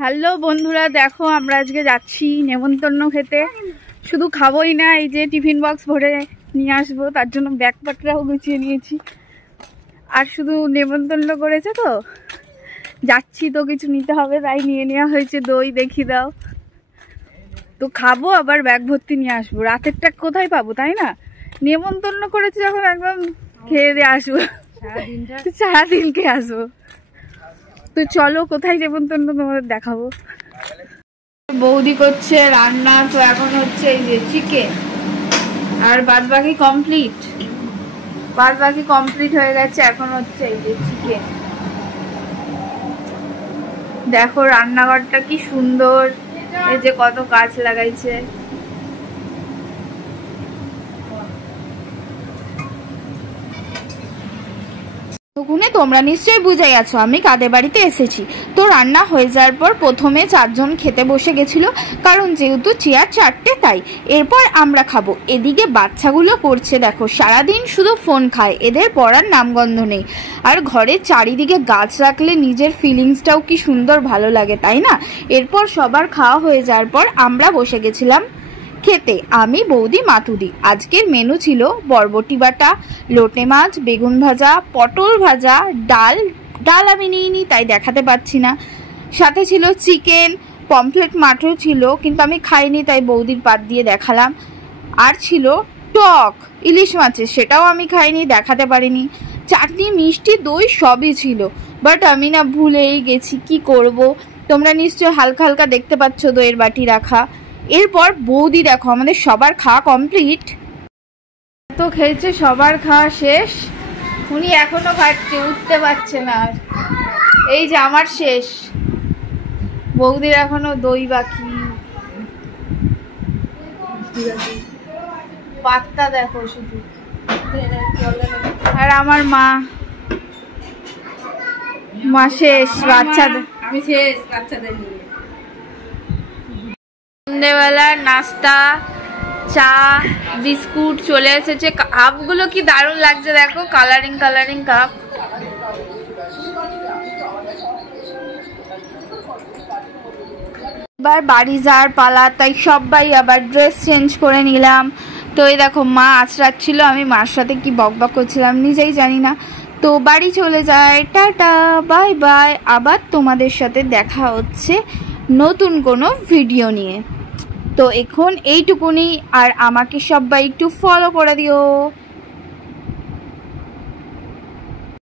Hello বন্ধুরা, দেখো আমরা আজকে যাচ্ছি নেমন্তন্ন খেতে। শুধু খাবোই না, এই যে টিফিন বক্স ভরে নিয়ে আসবো, তার জন্য ব্যাগপত্রও গুছিয়ে নিয়েছি। আর শুধু নেমন্তন্ন করেছে তো, যাচ্ছি তো কিছু নিতে হবে, তাই নিয়ে নেওয়া হয়েছে। দই দেখি দাও তো, খাবো আবার ব্যাগ ভর্তি নিয়ে আসবো। রাতেরটা কোথায় পাবো, তাই না? নেমন্তন্ন করেছে যখন একদম খেয়ে দিয়ে আসবো, সারাদিনকে আসবো। তো চলো কোথায় নেমন্তন্ন তোমাদের দেখাবো। বৌদি করছে রান্না, তো এখন হচ্ছে এই যে চিকেন, আর বাদ বাকি কমপ্লিট হয়ে গেছে। এখন হচ্ছে এই যে চিকেন। দেখো রান্নাঘরটা কি সুন্দর, এই যে কত গাছ লাগাইছে। তখনই তোমরা নিশ্চয়ই বুঝে গেছো আমি কাদের বাড়িতে এসেছি। তো রান্না হয়ে যাওয়ার পর প্রথমে 4 জন খেতে বসে গেছিল, কারণ যেহেতু চেয়ার 4টে, তাই। এরপর আমরা খাবো। এদিকে বাচ্চাগুলো করছে দেখো, সারাদিন শুধু ফোন খায়, এদের পড়ার নামগন্ধ নেই। আর ঘরের চারিদিকে গাছ রাখলে নিজের ফিলিংসটাও কি সুন্দর ভালো লাগে, তাই না? এরপর সবার খাওয়া হয়ে যাওয়ার পর আমরা বসে গেছিলাম খেতে। আমি, বৌদি, মাতুদি। আজকের মেনু ছিল বরবটি বাটা, লোটে মাছ, বেগুন ভাজা, পটল ভাজা, ডাল আমি নিইনি তাই দেখাতে পাচ্ছি না। সাথে ছিল চিকেন, পমফ্লেট মাছও ছিল, কিন্তু আমি খাইনি তাই বৌদির পাত দিয়ে দেখালাম। আর ছিল টক ইলিশ মাছের, সেটাও আমি খাইনি, দেখাতে পারিনি। চাটনি, মিষ্টি, দই সবই ছিল, বাট আমি না ভুলেই গেছি, কি করব। তোমরা নিশ্চয় হালকা হালকা দেখতে পাচ্ছ দইয়ের বাটি রাখা। এরপর বৌদি দেখো আমাদের সবার খাওয়া কমপ্লিট তো খেয়েছে, সবার খাওয়া শেষ। উনি এখনো খাচ্ছে, উঠতে পারছে না। আর এই যে আমার শেষ, বৌদির এখনো দই বাকি। পাত্তা দেখো শুধু। আর আমার মা শেষ, বাচ্চাদের আমি শেষ, বাচ্চাদের নিয়ে। সন্ধ্যেবেলার নাস্তা, চা, বিস্কুট চলে এসেছে। কাপগুলো কি দারুণ লাগছে দেখো, কালারিং কাপ। এবার বাড়ি যাওয়ার পালা, তাই সবাই আবার ড্রেস চেঞ্জ করে নিলাম। তো এই দেখো মা আছড়াচ্ছিল, আমি মার সাথে কি বকবক করছিলাম নিজেই জানি না। তো বাড়ি চলে যায়, টাটা বাই বাই। আবার তোমাদের সাথে দেখা হচ্ছে নতুন কোনো ভিডিও নিয়ে। তো এখন এইটুকুনি, আর আমাকে সবাই একটু ফলো করে দিও।